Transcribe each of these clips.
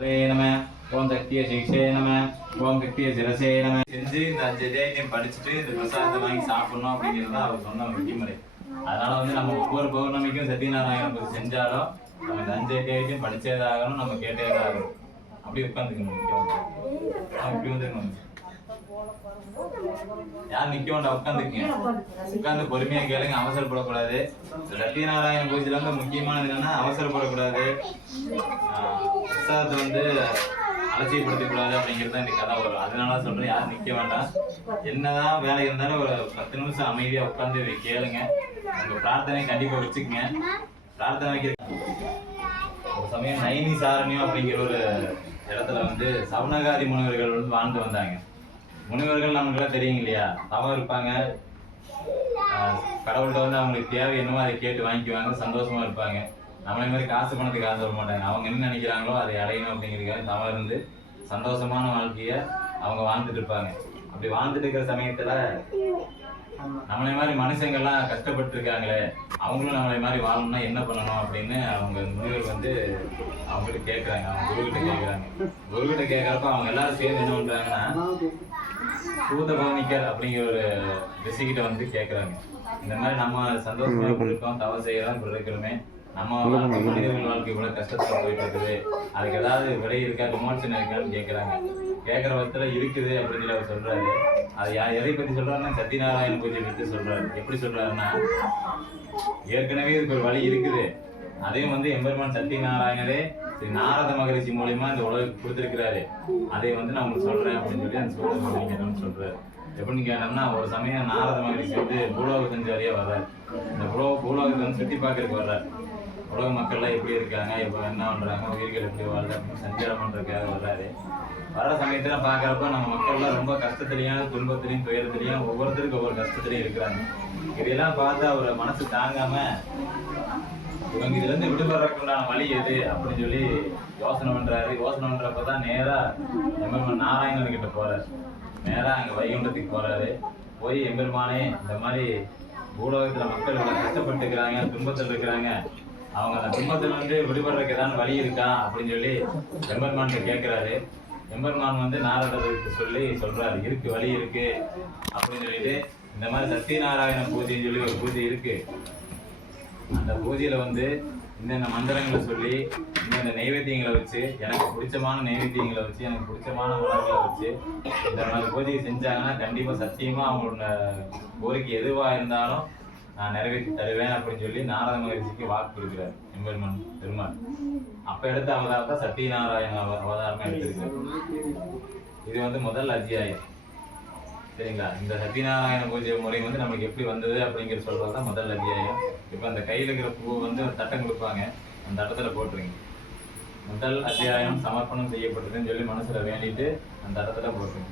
நம ஓம் சக்திய சிகிச்சை நம ஓம் சக்திய சிரசே நம செஞ்சு இந்த 5 அத்தியாயத்தையும் படிச்சுட்டு இந்த பிரசாதத்தை வாங்கி சாப்பிடணும் அப்படிங்கிறது தான் அவர் சொன்ன விதிமுறை. அதனால வந்து நம்ம ஒவ்வொரு பௌர்ணமிக்கும் சத்யநாராயண பூஜை செஞ்சாலும் நம்ம இந்த 5 அத்தியாயத்தையும் படிச்சேதாகணும், நம்ம கேட்டேதாகணும். அப்படி உட்காந்துக்கணும். இப்படி வந்துக்கணும். யார் நிக்க வேண்டாம், உட்காந்துக்குங்க. உட்காந்து பொறுமையா கேளுங்க, அவசரப்படக்கூடாது. சத்யநாராயண பூஜையில வந்து முக்கியமானது என்னன்னா அவசரப்படக்கூடாது, பிரசாதத்தை வந்து அலட்சியப்படுத்தக்கூடாது அப்படிங்கிறது தான் இந்த கதை வரும். அதனால சொல்றேன், யாரும் நிக்க வேண்டாம். என்னதான் வேலை இருந்தாலும் ஒரு 10 நிமிஷம் அமைதியா உட்காந்து கேளுங்க. உங்க பிரார்த்தனை கண்டிப்பா வச்சுக்கங்க. பிரார்த்தனை வைக்கிற ஒரு சமயம் நைனி சாரண்யம் அப்படிங்கிற ஒரு இடத்துல வந்து சவணகாதி முனிவர்கள் வந்து வாழ்ந்து வந்தாங்க. முனிவர்கள் நமக்குலாம் தெரியுங்க இல்லையா, தவம் இருப்பாங்க, கடவுள்கிட்ட வந்து அவங்களுக்கு தேவை என்னமோ அதை கேட்டு வாங்கிக்குவாங்க, சந்தோஷமா இருப்பாங்க. நம்மளே மாதிரி காசு பணத்துக்கு ஆசை வர மாட்டாங்க. அவங்க என்ன நினைக்கிறாங்களோ அதை அடையணும் அப்படிங்கிறதுக்காக தவம் இருந்து சந்தோஷமான வாழ்க்கைய அவங்க வாழ்ந்துட்டு இருப்பாங்க. அப்படி வாழ்ந்துட்டு இருக்கிற சமயத்துல நம்மளை மாதிரி மனுஷங்கள்லாம் கஷ்டப்பட்டு இருக்காங்களே, அவங்களும் நம்மளை மாதிரி வாழணும்னா என்ன பண்ணணும் அப்படின்னு அவங்க முனிவர் வந்து அவங்ககிட்ட கேட்கறாங்க. அவங்க குருகிட்ட கேட்கறாங்க. குருகிட்ட கேட்கறப்ப அவங்க எல்லாரும் சேர்ந்து என்ன பண்றாங்கன்னா, சூத பவனிக்கர் அப்படிங்கிற ஒரு ரிஷிகிட்ட வந்து கேட்கறாங்க. இந்த மாதிரி நம்ம சந்தோஷமா இருக்கோம், தவறு செய்யறோம், இப்படி இருக்கிறோமே, நம்ம மனிதர்கள் வாழ்க்கை இவ்வளவு கஷ்டத்துல போயிட்டு இருக்குது, அதுக்கு ஏதாவது விடை இருக்கா, விமோசனம் இருக்கான்னு கேட்கறாங்க. கேட்கற விதத்துல இருக்குது அப்படின்னு சொல்லி அவர் சொல்றாரு. அது எதை பத்தி சொல்றாருன்னா சத்யநாராயண பூஜை பத்தி சொல்றாரு. எப்படி சொல்றாருன்னா, ஏற்கனவே இதுக்கு ஒரு வழி இருக்குது, அதையும் வந்து எம்பெருமான் சத்யநாராயணரே நாரத மகரிஷி மூலியமா இந்த உலகம் கொடுத்திருக்கிறாரு, அதை வந்து நான் உங்களுக்கு சொல்றேன் அப்படின்னு சொல்லி அந்த சூழல் சொல்றாரு. எப்படின்னு கேட்டோம்னா, ஒரு சமயம் நாரத மகரிஷி வந்து பூலோக சஞ்சாரியா வர்றாரு. இந்த பூலோகத்தை வந்து சுத்தி பார்க்கறதுக்கு வர்றாரு. உலக மக்கள்லாம் எப்படி இருக்காங்க, இப்போ என்ன பண்றாங்க, உயிர்கள் எப்படி வாழ்றது அப்படின்னு சஞ்சாரம் பண்றதுக்காக வர்றாரு. வர சமயத்துல பாக்குறப்ப நம்ம மக்கள்லாம் ரொம்ப கஷ்டத்திலையும் துன்பத்திலையும் துயரத்திலையும் ஒவ்வொருத்தருக்கு ஒவ்வொரு கஷ்டத்திலையும் இருக்கிறாங்க. இதெல்லாம் பார்த்து அவர் மனசு தாங்காம, இவங்க இதுல இருந்து விடுபடுறதுக்கு உண்டான வழி எது அப்படின்னு சொல்லி யோசனை பண்றாரு. யோசனை பண்றப்பதான் நேரா எம்பெருமான் நாராயணன் கிட்ட போறாரு. நேரா அங்க வைகுண்டத்துக்கு போறாரு. போய் எம்பெருமானே, இந்த மாதிரி பூலோகத்துல மக்கள் இவ்வளவு கஷ்டப்பட்டு இருக்கிறாங்க, துன்பத்தில் இருக்கிறாங்க, அவங்க அந்த துன்பத்துல இருந்து விடுபடுறதுக்கு ஏதாவது வழி இருக்கா அப்படின்னு சொல்லி எம்பெருமான் கேட்கிறாரு. எம்பெருமான் வந்து நாரதருக்கு சொல்றாரு, இருக்கு, வழி இருக்கு அப்படின்னு சொல்லிட்டு, இந்த மாதிரி சத்யநாராயண பூஜைன்னு சொல்லி ஒரு பூஜை இருக்கு. அந்த பூஜையில வந்து இந்தந்த மந்திரங்களை சொல்லி, இந்தந்த நைவேத்தியங்களை வச்சு, எனக்கு பிடிச்சமான நைவேத்தியங்களை வச்சு, எனக்கு பிடிச்சமான மலர்களை வச்சு இந்த மாதிரி பூஜையை செஞ்சாங்கன்னா கண்டிப்பா சத்தியமா அவங்களோட கோரிக்கை எதுவா இருந்தாலும் நான் நிறைவேற்றி தருவேன் அப்படின்னு சொல்லி நாரத மகரிஷிக்கு வாக்கு கொடுக்கிறார் எம்பெருமான் பெருமாள். அப்ப எடுத்த அவதாரம் தான் சத்யநாராயண அவதாரமா எடுத்திருக்காரு. இது வந்து முதல் அத்தியாயம். சரிங்களா? இந்த சத்யநாராயண பூஜை முறை வந்து நமக்கு எப்படி வந்தது அப்படிங்கிற சொல்றதுதான் முதல் அத்தியாயம். இப்ப அந்த கையில இருக்கிற பூ வந்து ஒரு தட்டம் கொடுப்பாங்க, அந்த தட்டத்துல போட்டுருங்க. முதல் அத்தியாயம் சமர்ப்பணம் செய்யப்பட்டதுன்னு சொல்லி மனசுல வேண்டிட்டு அந்த தட்டத்துல போட்டுருங்க.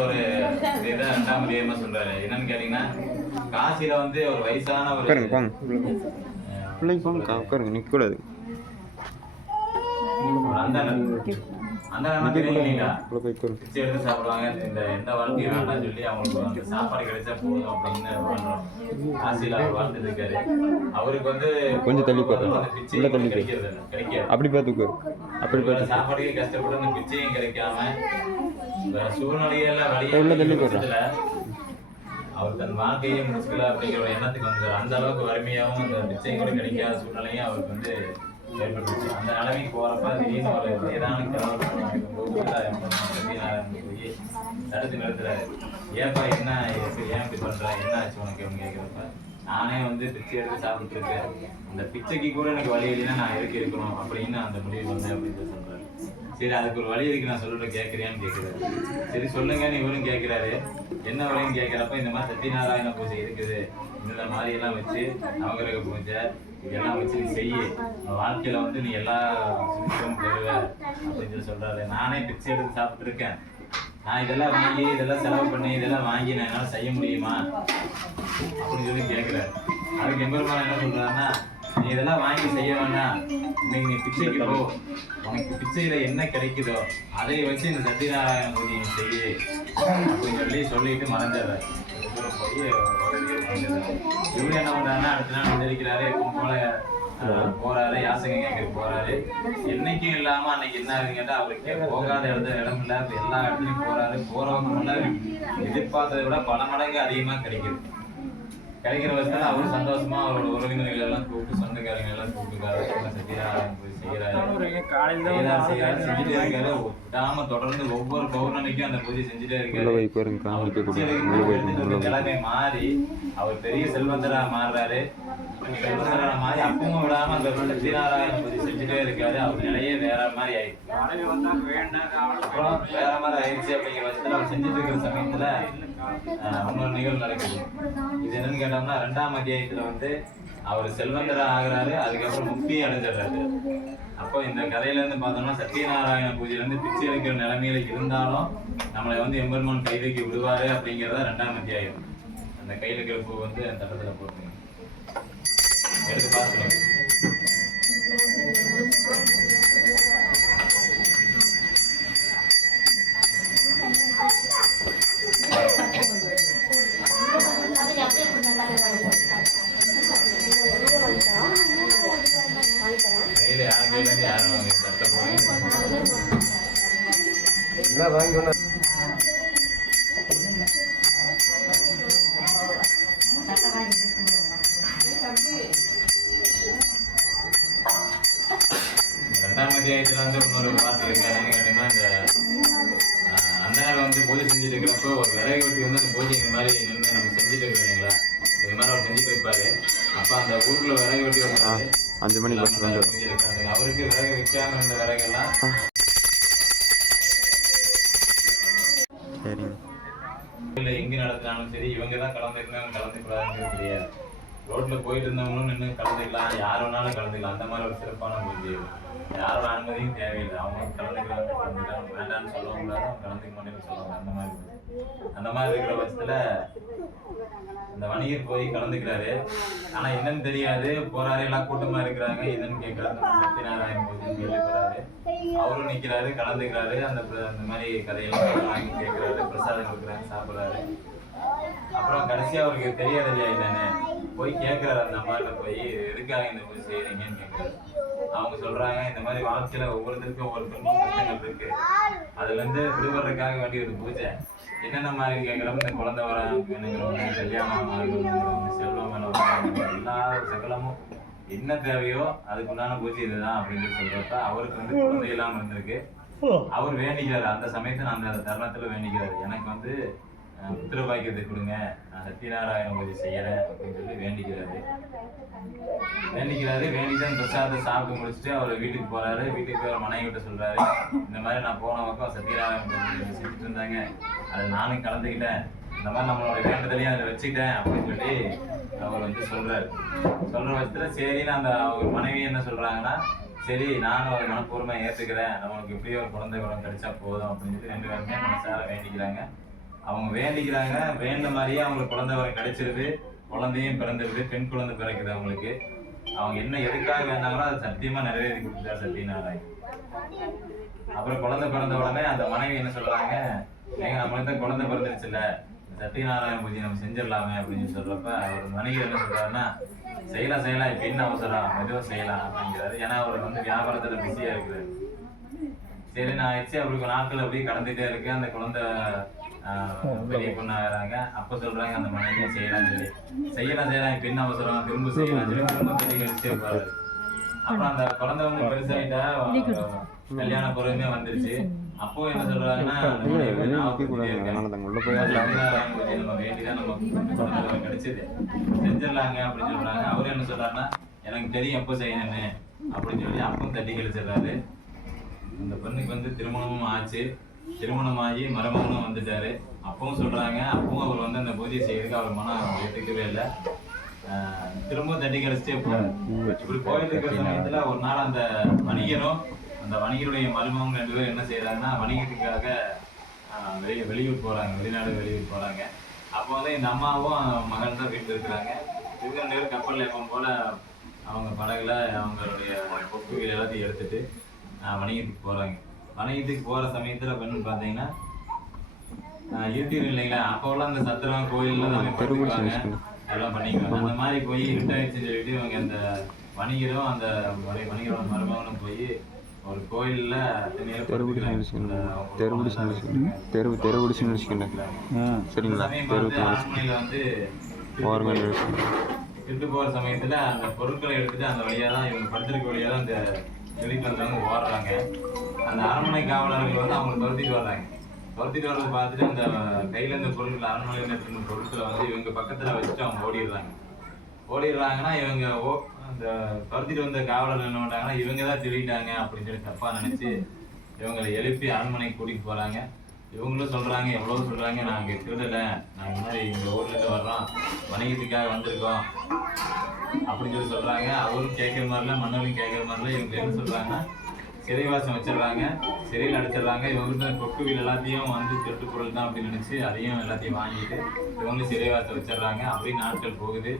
ஒரு இதுதான் 2ஆம் அதிகாரமா சொல்றாரு. என்னன்னு கேட்டீங்கன்னா, காசியில வந்து ஒரு வயசான ஒரு எடுத்து சாப்பிடுவாங்க. இந்த எந்த வாழ்க்கையும் வேண்டாம்னு சொல்லி அவங்களுக்கு அந்த சாப்பாடு கிடைச்சா போதும் அப்படின்னு காசியில அவர் வாழ்ந்துட்டு இருக்காரு. அவருக்கு வந்து கொஞ்சம் தள்ளி கிடைக்கிறது கிடைக்காது. சாப்பாடுக்கே கஷ்டப்பட்டு அந்த பிச்சையும் கிடைக்காம சூழ்நிலையெல்லாம் வழியில அவர் தன் வாழ்க்கையை முடிச்சுக்கல அப்படிங்கிற ஒரு எண்ணத்துக்கு வந்தார். அந்த அளவுக்கு வறுமையாகவும் அந்த பிச்சையும் கூட கிடைக்காத சூழ்நிலையும் அவருக்கு வந்து ஏற்பட்டுச்சு. அந்த நிலைமைக்கு போறப்ப திடீர்னு ஒரு வயதான போய் தடுத்து நிறுத்துறாரு. ஏப்பா என்ன, ஏன் இப்படி பண்ற, என்ன ஆச்சு உனக்கு அப்படின்னு கேட்கிறப்ப, நானே வந்து பிச்சை எடுத்து சாப்பிட்டு இருக்கேன், அந்த பிச்சைக்கு கூட எனக்கு வழி இல்லைன்னா நான் எதுக்கு இருக்கணும் அப்படின்னு அந்த முடிவு வந்தேன் அப்படின்னு சொல்றாரு. சரி, அதுக்கு ஒரு வழி இருக்கு, நான் சொல்றேன், கேட்கறியான்னு கேட்கிறாரு. சரி சொல்லுங்கன்னு இவரும் கேட்கிறாரு. என்ன வழின்னு கேட்கிறப்ப, இந்த மாதிரி சத்யநாராயண பூஜை இருக்குது, இந்த மாதிரி எல்லாம் வச்சு நவகிரக பூஜை, இதெல்லாம் வச்சு நீ செய்யு, வாழ்க்கையில வந்து நீ எல்லா சுபிட்சமும் பெறுவ அப்படின்னு சொல்லி சொல்றாரு. நானே பிச்சை எடுத்து சாப்பிட்டு இருக்கேன், நான் இதெல்லாம் வாங்கி இதெல்லாம் செலவு பண்ணி இதெல்லாம் வாங்கி நான் என்னால் செய்ய முடியுமா அப்படின்னு சொல்லி கேட்குறாரு. அதுக்கு எம்பெருமான் என்ன சொல்றாருன்னா, நீ இதெல்லாம் வாங்கி செய்ய வேண்டாம், இன்னைக்கு நீ பிச்சைக்கு போ, உனக்கு பிச்சையில என்ன கிடைக்குதோ அதை வச்சு இந்த சத்யநாராயண பூஜை நீ செய்யு அப்படின்னு சொல்லிட்டு மறைஞ்சிடுறாரு. போய் இவரு என்ன பண்றாருன்னா, அடுத்த நாள் தெரிவிக்கிறாரு, போல போறாரு, யாசகம் கேட்க போறாரு. என்னைக்கும் இல்லாம அன்னைக்கு என்ன ஆகுதுன்னு கேட்டா, அவருக்கு போகாத இடம் இல்ல, எல்லா இடத்துலயும் போறாரு. போறவங்க எதிர்பார்த்ததை விட பல மடங்கு அதிகமா கிடைக்குது. கிடைக்கிற வயசுல அவரும் சந்தோஷமா அவரோட உறவினர்கள் எல்லாம் கூப்பிட்டு, சொந்தக்காரங்க எல்லாம் கூப்பிட்டுருக்காரு. சத்யநாராயண பூஜை செய்யறாரு, செஞ்சுட்டே இருக்காரு. விடாம தொடர்ந்து ஒவ்வொரு பௌர்ணமிக்கும் அந்த பூஜை செஞ்சுட்டே இருக்காரு. நிலைமை மாறி அவர் பெரிய செல்வந்தரா மாறுறாரு. செல்வந்தரா மாறி அப்பவும் விடாம அந்த சத்யநாராயண பூஜை செஞ்சுட்டே இருக்காரு. அவர் நிலையே வேற மாதிரி ஆயிடுச்சு. அப்புறம் வேற மாதிரி ஆயிடுச்சு. அப்படிங்கிற பட்சத்துல அவர் செஞ்சுட்டு இருக்கிற சமயத்துல இன்னொரு நிகழ்வு நடக்குது. இது என்னன்னு கேட்டோம்னா, 2ஆம் அத்தியாயத்துல வந்து அவர் செல்வந்தரா ஆகுறாரு, அதுக்கப்புறம் முக்தியை அடைஞ்சிடுறாரு. அப்போ இந்த கதையில இருந்து பார்த்தோம்னா, சத்யநாராயண பூஜையில இருந்து பிச்சை எடுக்கிற நிலைமையில இருந்தாலும் நம்மளை வந்து எம்பெருமான் கைதுக்கு விடுவாரு அப்படிங்கிறத 2ஆம் அத்தியாயம். அந்த கையில இருக்கிற பூ வந்து அந்த இடத்துல போட்டுங்க, எடுத்து பார்த்துக்கணும். ரெண்டாம் அத்தியாயத்துல வந்து இன்னொரு பாட்டு இருக்கு. என்னன்னு கேட்டீங்கன்னா, இந்த அந்த நாள் வந்து பூஜை செஞ்சுட்டு இருக்கிறப்போ ஒரு விறகு வெட்டி வந்து அந்த பூஜை இந்த மாதிரி நின்று நம்ம செஞ்சுட்டு இருக்கோம் இல்லைங்களா, இது மாதிரி அவர் செஞ்சுட்டு இருப்பாரு. அப்ப அந்த ஊருக்குள்ள விறகு வெட்டி வந்து 5 மணிக்கு அவருக்கு விறகு வைக்காம இருந்த விறகெல்லாம் எங்க நடத்தினாலும் சரி, இவங்க தான் கலந்துக்கணும் கலந்துக்கூடாதுங்கிறது கிடையாது. ரோட்ல போயிட்டு இருந்தவங்களும் நின்று கலந்துக்கலாம், யார் வேணாலும் கலந்துக்கலாம். அந்த மாதிரி ஒரு சிறப்பான பூஜை. யாரோட அனுமதியும் தேவையில்லை, அவங்க கலந்துக்கலாம் வேண்டாம்னு சொல்லவும் கூடாது, அவங்க கலந்துக்க மாட்டேன்னு சொல்லுவாங்க. அந்த மாதிரி இருக்கிற பட்சத்துல அந்த வணிகர் போய் கலந்துக்கிறாரு. ஆனா என்னன்னு தெரியாது, போறாரு, எல்லாம் கூட்டமா இருக்கிறாங்க, என்னன்னு கேட்கறாரு. சத்யநாராயண பூஜை கேள்விப்படுறாரு, அவரும் நிக்கிறாரு, கலந்துக்கிறாரு. அந்த மாதிரி கதையெல்லாம் வாங்கி கேட்கிறாரு, பிரசாதம் கொடுக்குறாங்க, சாப்பிடுறாரு. அப்புறம் கடைசியா அவருக்கு தெரியாது இல்லையா என்னன்னு போய் கேட்கிறாரு. அந்த அம்மாட்ட போய், எதுக்காக இந்த பூஜை செய்யறீங்கன்னு கேட்கிறாரு. அவங்க சொல்றாங்க, இந்த மாதிரி வாழ்க்கையில ஒவ்வொருத்தருக்கும் ஒவ்வொரு துன்பம் கஷ்டங்கள் இருக்கு, அதுல இருந்து விடுபடுறதுக்காக வேண்டிய ஒரு பூஜை. என்னென்ன மாதிரி கேட்கிறப்ப, இந்த குழந்தை வர வேணுங்கிறவங்க, கல்யாணம் ஆகணும், செல்வம் எல்லா சகலமும் என்ன தேவையோ அதுக்குண்டான பூஜை இதுதான் அப்படின்னு சொல்றப்ப, அவருக்கு வந்து குழந்தை இல்லாம இருந்திருக்கு. அவர் வேண்டிக்கிறாரு. அந்த சமயத்துல அந்த தருணத்துல வேண்டிக்கிறாரு, எனக்கு வந்து புத்திர பாக்கியத்தை கொடுங்க, நான் சத்யநாராயண பூஜை செய்யறேன் அப்படின்னு சொல்லி வேண்டிக்கிறாரு. வேண்டிதான் பிரசாதத்தை சாப்பிட்டு முடிச்சுட்டு அவர் வீட்டுக்கு போறாரு. வீட்டுக்கு போய் மனைவி கிட்ட சொல்றாரு, இந்த மாதிரி நான் போன பக்கம் சத்யநாராயண பூஜை செஞ்சுட்டு இருந்தாங்க, அதை நானும் கலந்துக்கிட்டேன், இந்த மாதிரி நம்மளோட வேண்டுதலையும் அதை வச்சுக்கிட்டேன் அப்படின்னு சொல்லி அவர் வந்து சொல்றாரு. சொல்ற பட்சத்துல சரின்னு அந்த அவங்க மனைவி என்ன சொல்றாங்கன்னா, சரி நானும் அதை மனப்பூர்வமா ஏத்துக்கிறேன், நம்மளுக்கு எப்படியோ ஒரு குழந்தை குலம் கிடைச்சா போதும் அப்படின்னு சொல்லி 2 பேருமே மனசார வேண்டிக்கிறாங்க. அவங்க வேண்டிக்கிறாங்க, வேண்ட மாதிரியே அவங்களுக்கு குழந்தை வரம் கிடைச்சிருது, குழந்தையும் பிறந்துருது, பெண் குழந்தை பிறக்குது அவங்களுக்கு. அவங்க என்ன எதுக்காக வேண்டாங்களோ அதை சத்தியமா நிறைவேற்றி கொடுத்தாரு சத்யநாராயண். அப்புறம் குழந்தை பிறந்த உடனே அந்த மனைவி என்ன சொல்றாங்க, ஏங்க நம்மளுக்கு தான் குழந்தை பிறந்துருச்சுல்ல, சத்யநாராயண பூஜை நம்ம செஞ்சிடலாமே அப்படின்னு சொல்றப்ப, அவர் மனைவி என்ன சொல்றாருன்னா, செய்யலாம் இப்ப என்ன அவசரம், மெதுவாக செய்யலாம் அப்படிங்கிறாரு. ஏன்னா அவர் வந்து வியாபாரத்துல பிஸியா இருக்கிறாரு. சரி நான் ஆயிடுச்சு. அவருக்கு நாட்கள் அப்படியே கடந்துட்டே இருக்கு. அந்த குழந்தை பெரிய பொண்ணாகிறாங்க. அப்ப சொல்றாங்க அந்த மனைவியை செய்யலாம் இப்ப என்ன அவசரம், திரும்ப செய்யலாம் திரும்ப பெரிய கழிச்சே இருப்பாரு. அப்புறம் அந்த குழந்தை வந்து பெருசாயிட்டா, கல்யாண பொருளுமே வந்துருச்சு. அப்போ என்ன சொல்றாங்கன்னா, நம்ம வேண்டிதான் நம்ம கிடைச்சது செஞ்சிடலாங்க அப்படின்னு சொல்றாங்க. அவரு என்ன சொல்றாருன்னா, எனக்கு தெரியும் எப்போ செய்யணும்னு அப்படின்னு சொல்லி அப்பவும் தட்டி கழிச்சிடுறாரு. அந்த பெண்ணுக்கு வந்து திருமணமும் ஆச்சு. திருமணமாகி மருமகனும் வந்துட்டாரு. அப்பவும் சொல்றாங்க, அப்பவும் அவர் வந்து அந்த பூஜை செய்யறதுக்கு அவர் மனம் ஏற்றுக்கவே இல்லை. திரும்ப தட்டி கழிச்சிட்டே போறாரு. இப்படி போயிட்டு இருக்கிற சமயத்துல ஒரு நாள் அந்த வணிகரும் அந்த வணிகருடைய மருமகன் 2 பேரும் என்ன செய்யறாங்கன்னா வணிகத்துக்காக வெளியூர் போறாங்க, வெளியூர் போறாங்க. அப்போ வந்து இந்த அம்மாவும் மகன் தான் வீட்டில் இருக்கிறாங்க. இவங்க 2 பேரும் கப்பலில் எப்பவும் போல அவங்க படகுல அவங்களுடைய பொக்குகள் எல்லாத்தையும் எடுத்துட்டு வணிகத்துக்கு போறாங்க. வணிகத்துக்கு போற சமயத்துல என்னன்னு பாத்தீங்கன்னா இருட்டிடும் இல்லைங்களா, அப்போல்லாம் அந்த சத்திரம் கோயில்லாம் படுத்துக்குவாங்க, எல்லாம் பண்ணிக்குவாங்க. அந்த மாதிரி போய் இருட்டாயிடுச்சுன்னு சொல்லிட்டு இவங்க அந்த வணிகரும் அந்த வணிகரோட மருமகனும் போய் ஒரு கோயில்ல சரிங்களா, அரண்மனையில வந்து திருட்டு போற சமயத்துல அந்த பொருட்களை எடுத்துட்டு அந்த வழியா தான் இவங்க படுத்திருக்க வழியா தான் அந்த வெளிக்கு வந்தவங்க ஓடுறாங்க. அந்த அரண்மனை காவலர்கள் வந்து அவங்க துரத்திட்டு வர்றாங்க. துரத்திட்டு வர்றதை பார்த்துட்டு அந்த கையில இருந்த பொருட்கள், அரண்மனையில இருக்கிற பொருட்களை வந்து இவங்க பக்கத்துல வச்சுட்டு அவங்க ஓடிடுறாங்கன்னா இவங்க அந்த துரத்திட்டு வந்த காவலர்கள் என்ன பண்றாங்கன்னா இவங்க தான் திருடிட்டாங்க அப்படின்னு சொல்லி தப்பா நினைச்சு இவங்களை எழுப்பி அரண்மனைக்கு கூட்டிட்டு போறாங்க. இவங்களும் சொல்றாங்க, எவ்வளவு சொல்றாங்க, நாங்க திருடல, நாங்க இந்த மாதிரி இந்த ஊர்ல இருந்து வர்றோம், வணிகத்துக்காக வந்திருக்கோம் அப்படின்னு சொல்லி சொல்றாங்க. அவரும் கேட்கிற மாதிரில, மன்னரும் கேட்கிற மாதிரில இவங்க என்ன சொல்றாங்கன்னா சிறைவாசம் வச்சிடறாங்க, சிறையில் அடைச்சிடுறாங்க. இவங்க கொக்கு வீடு எல்லாத்தையும் வந்து திருட்டு பொருள் தான் அப்படின்னு நினைச்சு அதையும் எல்லாத்தையும் வாங்கிட்டு இவங்களும் சிறைவாசம் வச்சிடறாங்க. அப்படின்னு நாட்கள் போகுது.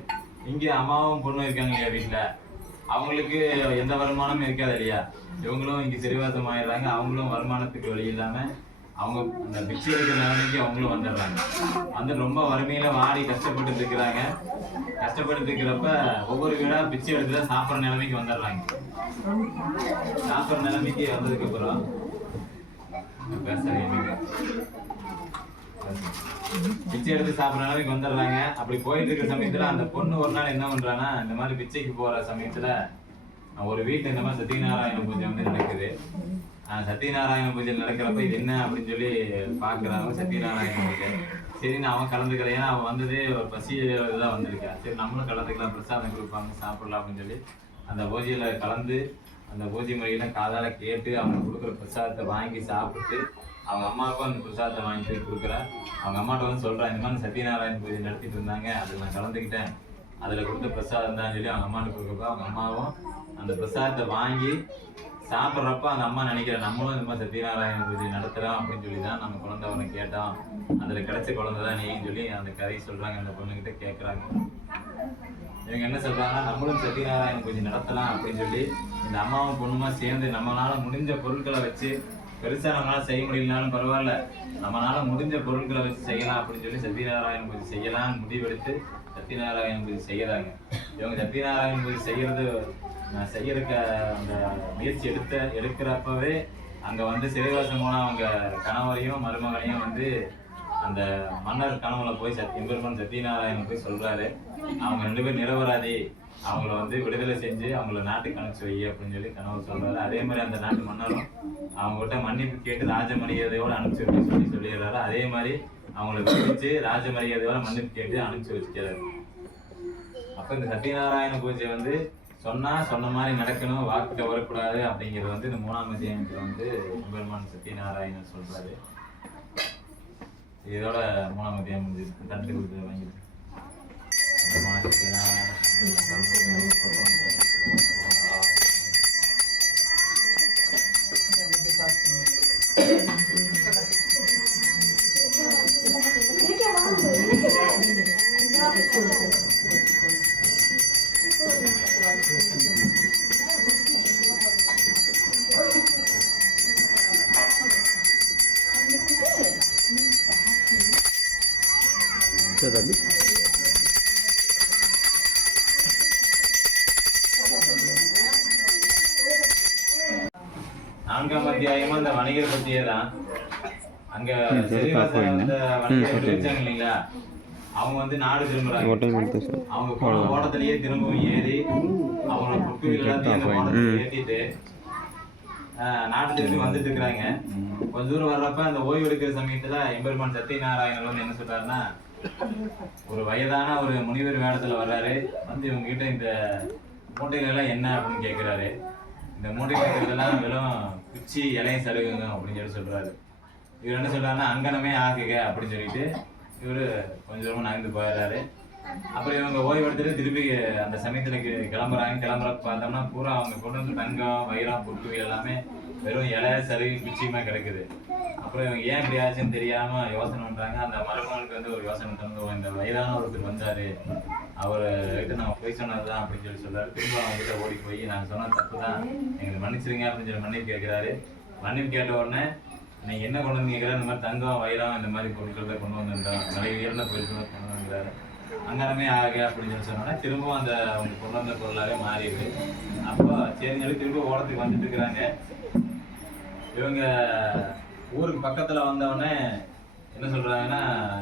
இங்க அம்மாவும் பொண்ணும் இருக்காங்க இல்லையா வீட்டுல, அவங்களுக்கு எந்த வருமானமும் இருக்காது இல்லையா. இவங்களும் இங்க சிறைவாசம் ஆயிடுறாங்க. அவங்களும் வருமானத்துக்கு வழி இல்லாம அவங்க அந்த பிச்சை எடுக்கிற நிலைமைக்கு அவங்களும் வந்துடுறாங்க. வந்து ரொம்ப வறுமையில வாடி கஷ்டப்பட்டு இருக்கிறாங்க. கஷ்டப்பட்டு இருக்கிறப்ப ஒவ்வொரு வீடா பிச்சை எடுத்து சாப்பிட்ற நிலைமைக்கு வந்துடுறாங்க. சாப்பிட்ற நிலைமைக்கு வந்ததுக்கு அப்புறம் பிச்சை எடுத்து சாப்பிட்ற நிலைமைக்கு வந்துடுறாங்க. அப்படி போயிட்டு இருக்கிற சமயத்துல அந்த பொண்ணு ஒரு நாள் என்ன பண்றான்னா, இந்த மாதிரி பிச்சைக்கு போற சமயத்துல ஒரு வீட்டுல இந்த மாதிரி சத்யநாராயண பூஜை வந்து நடக்குது. சத்யநாராயண பூஜை நடக்கிறப்ப இது என்ன அப்படின்னு சொல்லி பாக்குறாங்க. சத்யநாராயண பூஜை சரின்னு அவன் கலந்துக்கல. ஏன்னா அவன் வந்ததே ஒரு பசி இதுதான் வந்திருக்கா. சரி நம்மளும் கலந்துக்கலாம், பிரசாதம் கொடுப்பாங்க, சாப்பிடலாம் அப்படின்னு சொல்லி அந்த பூஜையில கலந்து அந்த பூஜை முறையில காதால கேட்டு அவங்க கொடுக்குற பிரசாதத்தை வாங்கி சாப்பிட்டு அவங்க அம்மாவுக்கும் அந்த பிரசாதத்தை வாங்கிட்டு கொடுக்குறா. அவங்க அம்மாட்ட வந்து சொல்றான், இந்த மாதிரி சத்யநாராயண பூஜை நடத்திட்டு இருந்தாங்க, அதில் நான் கலந்துக்கிட்டேன், அதில் கொடுத்த பிரசாதம் தான் சொல்லி அவங்க அம்மாட்ட கொடுக்குறப்ப அவங்க அம்மாவும் அந்த பிரசாதத்தை வாங்கி சாப்பிட்றப்ப அந்த அம்மா நினைக்கிறேன், நம்மளும் இந்த மாதிரி சத்யநாராயண பூஜை நடத்துறோம் அப்படின்னு சொல்லி தான் நம்ம குழந்தை அவனை கேட்டோம், அதில் கிடைச்ச குழந்தை தான் நீன்னு சொல்லி அந்த கதையை சொல்றாங்க. அந்த பொண்ணுகிட்ட கேட்குறாங்க. இவங்க என்ன சொல்றாங்கன்னா, நம்மளும் சத்யநாராயண பூஜை நடத்தலாம் அப்படின்னு சொல்லி இந்த அம்மாவும் பொண்ணுமா சேர்ந்து நம்மளால முடிஞ்ச பொருட்களை வச்சு, பெருசா நம்மளால செய்ய முடியலனாலும் பரவாயில்ல, நம்மளால முடிஞ்ச பொருட்களை வச்சு செய்யலாம் அப்படின்னு சொல்லி சத்யநாராயண பூஜை செய்யலாம்னு முடிவெடுத்து சத்யநாராயண பூஜை செய்யறாங்க. இவங்க சத்யநாராயண பூஜை செய்யறதுக்கு அந்த முயற்சி எடுக்கிறப்பவே அங்க வந்து சிறைவாசம் போன அவங்க கணவரையும் மருமகனையும் வந்து அந்த மன்னர் கனவுல போய் எம்பெருமான் சத்யநாராயணன் போய் சொல்றாரு, அவங்க 2 பேரும் நிரபராதி, அவங்கள வந்து விடுதலை செஞ்சு அவங்கள நாட்டுக்கு அனுப்பிச்சு வை அப்படின்னு சொல்லி கனவு சொல்றாரு. அதே மாதிரி அந்த நாட்டு மன்னரும் அவங்ககிட்ட மன்னிப்பு கேட்டு ராஜ மரியாதையோட அனுப்பிச்சு வைக்க சொல்லிடுறாரு. அதே மாதிரி அவங்களை பிடிச்சு ராஜ மரியாதையோட மன்னிப்பு கேட்டு அனுப்பிச்சு வச்சுக்கிறாரு. அப்ப இந்த சத்யநாராயண பூஜை வந்து சொன்ன மாதிரி நடக்கணும், வாக்கு வரக்கூடாது அப்படிங்கிறது வந்து இந்த 3ஆம் அத்தியாயத்துல வந்து எம்பெருமான் சத்யநாராயணன் சொல்றாரு. இதோட 3ஆம் அத்தியாயம் முடிஞ்சிருக்கு. தண்டு கொடுத்து வாங்கிட்டு தம்பி 4ஆம் அத்தியாயமும் அந்த வணிகர் பத்தியே தான். அங்க வணிகர் இல்லைங்களா, அவங்க வந்து நாடு திரும்புறாங்க. அவங்க போன ஓட்டத்திலேயே திரும்பவும் ஏறி அவங்களோட புக்குகள் எல்லாத்தையும் ஏற்றிட்டு நாட்டு திரும்பி வந்துட்டு இருக்கிறாங்க. கொஞ்ச தூரம் வர்றப்ப அந்த ஓய்வு எடுக்கிற சமயத்துல எம்பெருமான் சத்யநாராயணன் வந்து என்ன சொல்றாருன்னா, ஒரு வயதான ஒரு முனிவர் வேடத்துல வர்றாரு. வந்து இவங்க கிட்ட இந்த மூட்டைகள் எல்லாம் என்ன அப்படின்னு கேட்கிறாரு. இந்த மூட்டைகள் எல்லாம் வெறும் குச்சி இலையும் சலுகுங்க அப்படின்னு சொல்றாரு. இவர் என்ன சொல்றாருன்னா, அங்கனமே ஆகுக அப்படின்னு சொல்லிட்டு இவரு கொஞ்சம் தூரம் நகர்ந்து போயிடுறாரு. அப்புறம் இவங்க ஓய்வு எடுத்துட்டு திருப்பி அந்த சமயத்துல கிளம்புறப்ப பார்த்தோம்னா பூரா அவங்க கொண்டு வந்து தங்கம் வைரம் பொட்டு எல்லாமே வெறும் இலை சருவி குச்சியுமா கிடக்குது. அப்புறம் இவங்க ஏன் இப்படி ஆச்சுன்னு தெரியாம யோசனை பண்றாங்க. அந்த மருமகனுக்கு வந்து ஒரு யோசனை தந்துவோம், இந்த வயதான ஒருத்தர் வந்தாரு, அவர்கிட்ட நம்ம போய் சொன்னதுதான் அப்படின்னு சொல்லி சொல்றாரு. திரும்ப அவங்க கிட்ட ஓடி போய் நாங்க சொன்ன தப்பு தான், எங்களை மன்னிச்சிருங்க அப்படின்னு சொல்லி மன்னிப்பு கேட்கிறாரு. மன்னிப்பு கேட்ட உடனே நீங்க என்ன கொண்டு வந்து கேட்கிற, இந்த மாதிரி தங்கம் வைரம் இந்த மாதிரி பொருட்களை கொண்டு வந்துட்டோம், நிறைய உயர்ந்த பொருட்களை கொண்டு வந்துக்கிறாரு. அங்கனமே ஆக அப்படின்னு சொல்லி சொன்னோன்னா திரும்பவும் அந்த அவங்க கொண்டு வந்த பொருளாவே மாறிடுது. அப்போ சரின்னு சொல்லி திரும்ப ஓடத்துக்கு வந்துட்டு இருக்கிறாங்க. இவங்க ஊருக்கு பக்கத்துல வந்தவொடனே என்ன சொல்றாங்கன்னா,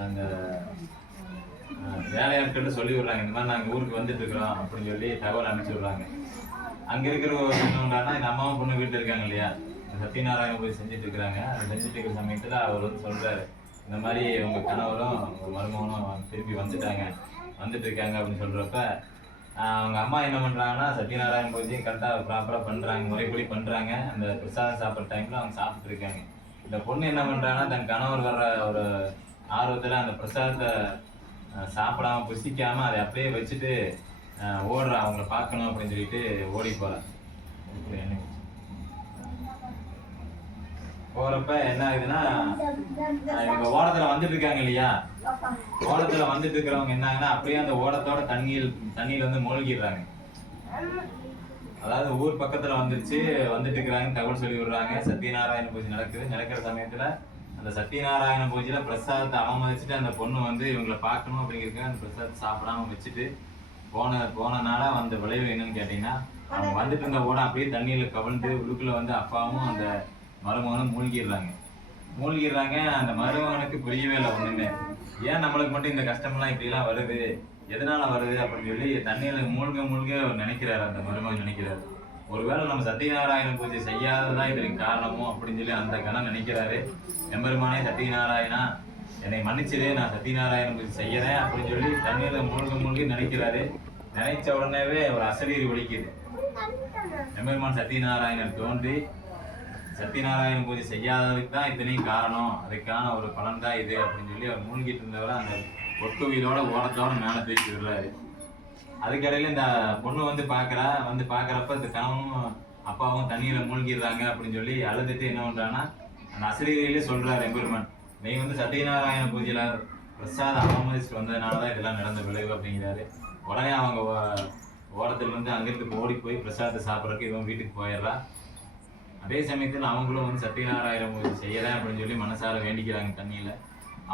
இந்த வேலையாட்கிட்ட சொல்லி விடுறாங்க, இந்த மாதிரி நாங்க ஊருக்கு வந்துட்டு இருக்கிறோம் அப்படின்னு சொல்லி தகவல் அனுப்பிச்சு விடுறாங்க. அங்க இருக்கிற என்னன்னா, இந்த அம்மாவும் பொண்ணு வீட்டுல இருக்காங்க இல்லையா, சத்யநாராயண பூஜை செஞ்சுட்டு இருக்கிறாங்க. அது செஞ்சுட்டு இருக்கிற சமயத்துல அவர் வந்து சொல்றாரு, இந்த மாதிரி உங்க கணவரும் உங்க மருமகனும் திருப்பி வந்துட்டு இருக்காங்க அப்படின்னு சொல்றப்ப அவங்க அம்மா என்ன பண்றாங்கன்னா, சத்யநாராயண பூஜையை கரெக்டா ப்ராப்பரா பண்றாங்க, முறைப்படி பண்றாங்க. அந்த பிரசாதம் சாப்பிட்ற டைம்ல அவங்க சாப்பிட்டு இருக்காங்க. இந்த பொண்ணு என்ன பண்றாங்கன்னா, தன் கணவர் வர்ற ஒரு ஆர்வத்துல அந்த பிரசாதத்தை சாப்பிடாம புசிக்காம அதை அப்படியே வச்சுட்டு ஓடுறா, அவங்கள பார்க்கணும் அப்படின்னு சொல்லிட்டு ஓடி போறா. போறப்ப என்ன ஆகுதுன்னா, இவங்க ஓடத்துல வந்துட்டு இருக்காங்க இல்லையா, ஓடத்துல வந்துட்டு இருக்கிறவங்க என்ன ஆகுதுன்னா, அப்படியே அந்த ஓடத்தோட தண்ணியில வந்து மூழ்கிடுறாங்க. அதாவது ஊர் பக்கத்துல வந்துட்டு இருக்கிறாங்க, தகவல் சொல்லி விடுறாங்க. சத்யநாராயண பூஜை நடக்கிற சமயத்துல அந்த சத்யநாராயண பூஜையில பிரசாதத்தை அவமதிச்சுட்டு அந்த பொண்ணு வந்து இவங்களை பார்க்கணும் அப்படிங்கிறதுக்கு அந்த பிரசாதத்தை சாப்பிடாம வச்சுட்டு போனனால அந்த விளைவு என்னன்னு கேட்டீங்கன்னா, அவங்க வந்துட்டு இருந்த ஓட அப்படியே தண்ணியில கவிழ்ந்து உள்ளுக்குள்ள வந்து அப்பாவும் அந்த மருமகனும் மூழ்கிடுறாங்க. அந்த மருமகனுக்கு புரியவே இல்லை ஒண்ணுமே. ஏன் நம்மளுக்கு மட்டும் இந்த கஷ்டம்லாம் இப்படி எல்லாம் வருது, எதனால வருது அப்படின்னு சொல்லி தண்ணியில மூழ்க நினைக்கிறாரு. அந்த மருமகன் நினைக்கிறாரு, ஒருவேளை நம்ம சத்யநாராயண பூஜை செய்யாததான் இதற்கு காரணமோ அப்படின்னு சொல்லி அந்த கணம் நினைக்கிறாரு. எம்பெருமானே சத்யநாராயணா என்னை மன்னிச்சிடு, நான் சத்யநாராயண பூஜை செய்யறேன் அப்படின்னு சொல்லி தண்ணியில மூழ்கி நினைக்கிறாரு. நினைச்ச உடனேவே ஒரு அசரீரி ஒலிக்குது. எம்பெருமான் சத்யநாராயணன் தோன்றி, சத்யநாராயண பூஜை செய்யாததுக்கு தான் இத்தனையும் காரணம், அதுக்கான ஒரு பலன் தான் இது அப்படின்னு சொல்லி அவர் மூழ்கிட்டு இருந்தவரை அந்த ஒட்டுவியலோட ஓடத்தோட மேலே தூக்கி விடுறாரு. அதுக்கடையில இந்த பொண்ணு வந்து பார்க்கறப்ப இந்த கணவனும் அப்பாவும் தண்ணியில மூழ்கிடுறாங்க அப்படின்னு சொல்லி அழுதுட்டு என்ன பண்றான்னா, அந்த அசரீரியிலே சொல்றாரு எம்பெருமான், நீ வந்து சத்யநாராயண பூஜையில பிரசாதம் அவமதிச்சுட்டு வந்ததுனாலதான் இதெல்லாம் நடந்த விளைவு அப்படிங்கிறாரு. உடனே அவங்க ஓரத்துல இருந்து அங்கிருந்து ஓடி போய் பிரசாதத்தை சாப்பிட்றதுக்கு இவன் வீட்டுக்கு போயிடுறா. அதே சமயத்தில் அவங்களும் வந்து சத்யநாராயண பூஜை செய்யறேன் அப்படின்னு சொல்லி மனசார வேண்டிக்கிறாங்க தண்ணியில.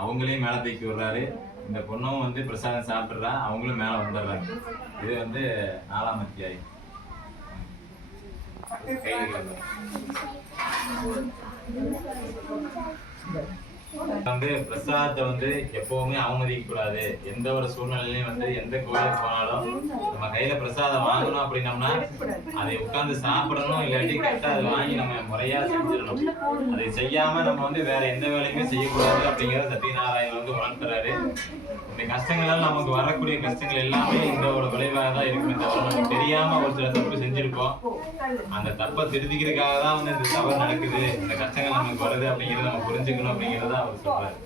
அவங்களையும் மேலே தூக்கி விடுறாரு. இந்த பொண்ணும் வந்து பிரசாதம் சாப்பிட்றா, அவங்களும் மேலே வந்துடுறாங்க. இது வந்து 4ஆம் அத்தியாயம். வந்து பிரசாதத்தை வந்து எப்பவுமே அவமதிக்க கூடாது. எந்த ஒரு சூழ்நிலையிலையும் வந்து எந்த கோயிலுக்கு போனாலும் நம்ம கையில பிரசாதம் வாங்கணும் அப்படின்னம்னா அதை உட்கார்ந்து சாப்பிடணும், இல்லாட்டி கரெக்டா அதை வாங்கி நம்ம முறையா செஞ்சிடணும். அதை செய்யாம நம்ம வந்து வேற எந்த வேலையுமே செய்யக்கூடாது அப்படிங்கிறத சத்யநாராயணன் வந்து உணர்த்துறாரு. இந்த கஷ்டங்களால் நமக்கு வரக்கூடிய கஷ்டங்கள் எல்லாமே இந்த ஒரு விளைவாக தான் இருக்குமே தவிர, நமக்கு தெரியாம ஒரு சில தப்பு செஞ்சிருப்போம். அந்த தப்பை திருத்திக்கிறதுக்காக தான் வந்து இந்த தவறு நடக்குது, இந்த கஷ்டங்கள் நமக்கு வருது அப்படிங்கிறத நம்ம புரிஞ்சுக்கணும் அப்படிங்கிறத அவர் சொல்றாரு.